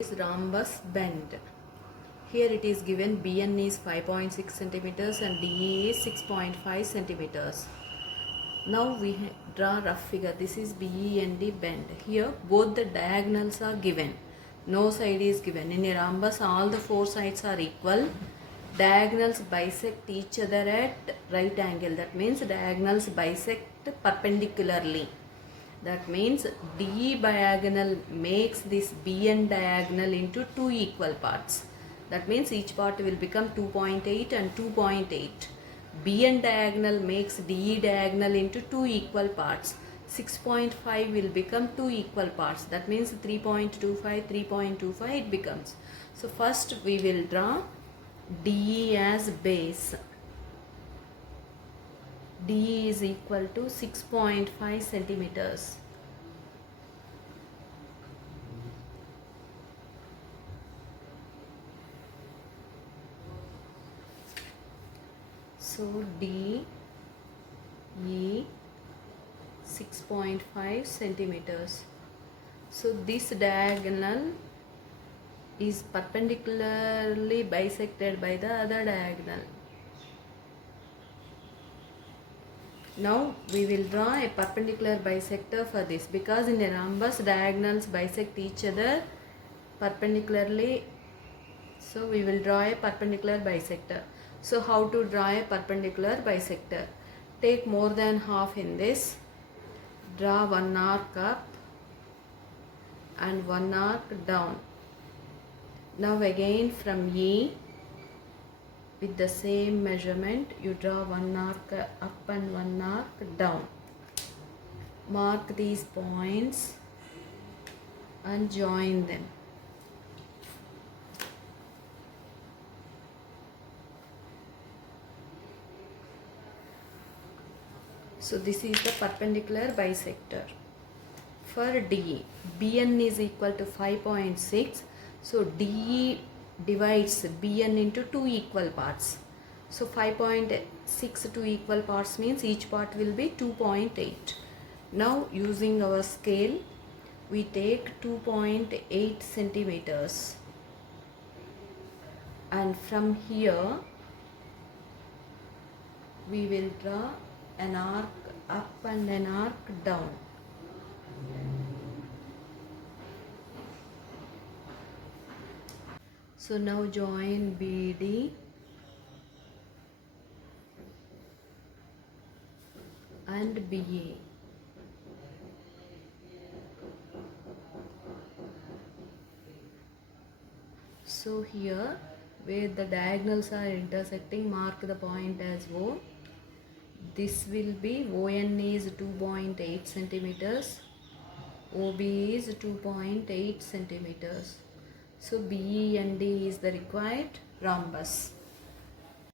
Is rhombus bend. Here it is given BN is 5.6 centimeters and DE is 6.5 centimeters. Now we draw rough figure. This is BEND bend. Here both the diagonals are given. No side is given. In a rhombus all the four sides are equal. Diagonals bisect each other at right angle. That means diagonals bisect perpendicularly. That means DE diagonal makes this BN diagonal into two equal parts. That means each part will become 2.8 and 2.8. BN diagonal makes DE diagonal into two equal parts. 6.5 will become two equal parts. That means 3.25, 3.25 it becomes. So first we will draw DE as base. DE is equal to 6.5 centimeters. So DE 6.5 centimeters. So this diagonal is perpendicularly bisected by the other diagonal. Now we will draw a perpendicular bisector for this, because in a rhombus diagonals bisect each other perpendicularly. So we will draw a perpendicular bisector. So how to draw a perpendicular bisector? Take more than half in this. Draw one arc up and one arc down. Now again from E, with the same measurement you draw one arc up and one arc down. Mark these points and join them. So this is the perpendicular bisector. For DE, BN is equal to 5.6. So DE divides BN into two equal parts. So 5.6 two equal parts means each part will be 2.8. Now using our scale, we take 2.8 centimeters. And from here, we will draw an arc up and an arc down. So now join BD and BA. So here where the diagonals are intersecting, mark the point as O. This will be ON is 2.8 centimeters, OB is 2.8 centimeters. So BE and D is the required rhombus.